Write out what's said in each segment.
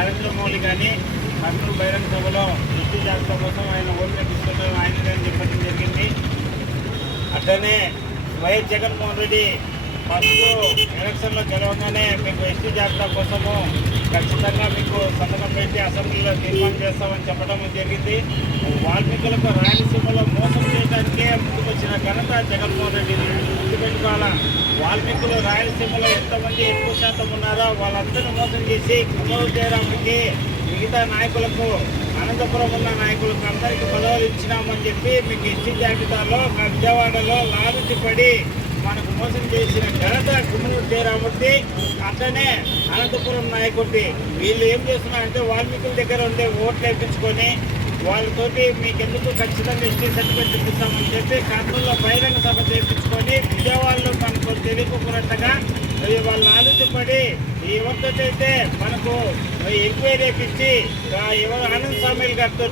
నరేంద్ర మోడీ కానీ కర్నూలు బహిరంగ సభలో ఎస్టీ జాబితా కోసం ఆయన ఓట్లు తీసుకుంటారు ఆయన కానీ చెప్పడం జరిగింది. అట్లనే వైఎస్ జగన్మోహన్ రెడ్డి ఫస్ట్ ఎలక్షన్లో గెలవగానే మీకు ఎస్టీ జాబితా కోసము ఖచ్చితంగా మీకు సంతకం పెట్టి అసెంబ్లీలో తీర్మానం చేస్తామని చెప్పడం జరిగింది. వాల్మీకులకు రాయలసీమలో మోసం చేయడానికే ముందుకొచ్చిన ఘనత జగన్మోహన్ రెడ్డి గుర్తుపెట్టుకోవాలా వాల్మీకులు రాయలసీమలో ఎంతమంది ఎక్కువ శాతం ఉన్నారో వాళ్ళందరినీ మోసం చేసి కమలు జయరాముకి మిగతా నాయకులకు అనంతపురం ఉన్న నాయకులకు అందరికీ పదవులు ఇచ్చినామని చెప్పి మీకు ఎస్టీ జాబితాలో మా విజయవాడలో లాలుచి పడి మనకు మోసం చేసిన ఘనత కుమ్మూరు జయరామూర్తి అట్లనే అనంతపురం నాయకుడి వీళ్ళు ఏం చేస్తున్నారంటే వాల్మీకుల దగ్గర ఉండే ఓట్లు వేయించుకొని వాళ్ళతోటి మీకు ఎందుకు ఖచ్చితంగా ఎస్టీ సర్టిఫికేట్ ఇప్పిస్తామని చెప్పి కర్నూలులో బహిరంగ సభ చేయించుకొని విజయవాడలో మనకు తెలియకున్నట్టుగా అది వాళ్ళు ఆలోచపడి ఈ ఎవరితోటైతే మనకు ఎంక్వైరీ ఇప్పించి ఎవరు ఆనంద్ స్వామిలు గారితో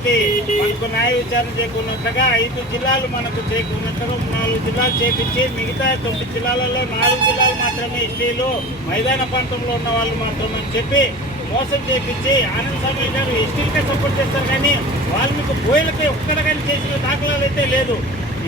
మనకు న్యాయ విచారణ చేకున్నట్టుగా ఐదు జిల్లాలు మనకు చేకున్నట్టుగా నాలుగు జిల్లాలు చేపించి మిగతా తొమ్మిది జిల్లాలలో నాలుగు జిల్లాలు మాత్రమే ఎస్టీలు మైదాన ప్రాంతంలో ఉన్న వాళ్ళు మాత్రమే అని చెప్పి మోసం చేపించి ఆనంద్ స్వామి గారు ఎస్టీలకే సపోర్ట్ చేస్తారు కానీ వాల్మీకి బోయలకి ఒక్కడ కానీ చేసిన దాఖలాలు అయితే లేదు.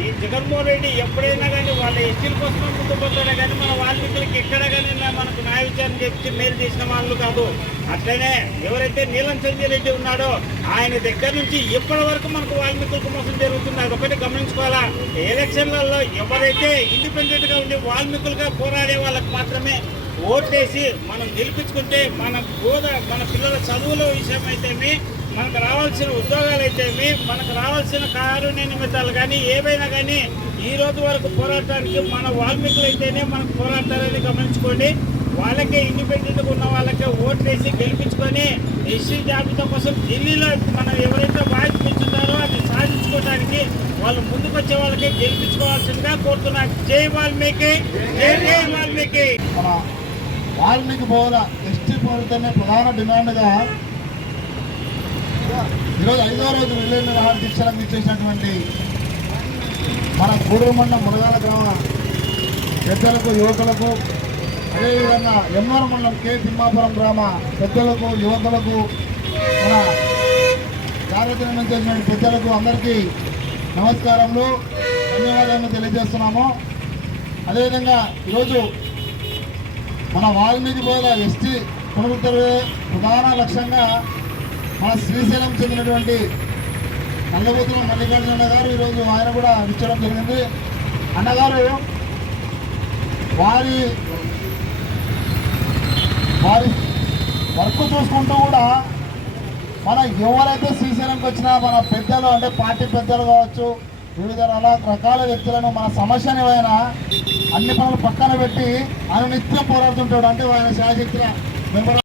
ఈ జగన్మోహన్ రెడ్డి ఎప్పుడైనా కానీ వాళ్ళ ఎస్టీల కోసం ముందు కానీ మన వాల్మీకులకి ఎక్కడ కానీ మనకు న్యాయ విచారణ చెప్పి మేలు చేసిన వాళ్ళు కాదు. అట్లనే ఎవరైతే నీలం సంజయ్ రెడ్డి ఉన్నాడో ఆయన దగ్గర నుంచి ఇప్పటి వరకు మనకు వాల్మీకులకు మోసం జరుగుతుంది. అదొకటి గమనించుకోవాలా? ఎలక్షన్లలో ఎవరైతే ఇండిపెండెంట్గా ఉండి వాల్మీకులుగా పోరాడే వాళ్ళకి మాత్రమే ఓట్లేసి మనం గెలిపించుకుంటే మన బోధ మన పిల్లల చదువుల విషయం అయితేమి మనకు రావాల్సిన ఉద్యోగాలు అయితేమి మనకు రావాల్సిన కారుణ్య నిమిత్తాలు కానీ ఏవైనా కానీ ఈ రోజు వరకు పోరాటానికి మన వాల్మీకులు అయితేనే మనకు పోరాడతారని గమనించుకోండి. వాళ్ళకే ఇండిపెండెంట్గా ఉన్న వాళ్ళకే ఓట్లేసి గెలిపించుకొని ఎస్సీ జాబితా కోసం ఢిల్లీలో మనం ఎవరైతే వాయిస్ పెంచుతారో అది సాధించుకోవడానికి వాళ్ళు ముందుకు వచ్చే వాళ్ళకే గెలిపించుకోవాల్సిందిగా కోరుతున్నారు జై వాల్మీకి జై జై వాల్మీకి. మన వాల్మీకి బోధన ఎస్టీ ప్రభుత్వమే ప్రధాన డిమాండ్గా ఈరోజు ఐదో రోజు వెళ్ళిన నిరాహార దీక్షలకు ఇచ్చేసినటువంటి మన గూడూరు మండలం గ్రామ పెద్దలకు యువకులకు అదేవిధంగా ఎమ్మూరు మండలం కే తిమ్మాపురం గ్రామ పెద్దలకు యువకులకు మన కార్యక్రమం చేసిన పెద్దలకు అందరికీ నమస్కారములు ధన్యవాదాలు తెలియజేస్తున్నాము. అదేవిధంగా ఈరోజు మన వాల్మీకి బోధ ఎస్టీ పునరుద్ధరణ ప్రధాన లక్ష్యంగా మన శ్రీశైలం చెందినటువంటి నల్లబోతుల మల్లికార్జున గారు ఈరోజు ఆయన కూడా ఇచ్చడం జరిగింది. అన్నగారు వారి వారి వర్క్ చూసుకుంటూ కూడా మన ఎవరైతే శ్రీశైలంకి వచ్చినా మన పెద్దలు అంటే పార్టీ పెద్దలు కావచ్చు వివిధ రకాల వ్యక్తులను మన సమస్యని ఆయన అన్ని పనులు పక్కన పెట్టి ఆయన నిత్యం పోరాడుతుంటాడు. అంటే ఆయన శాశక్తిగా మెంబర్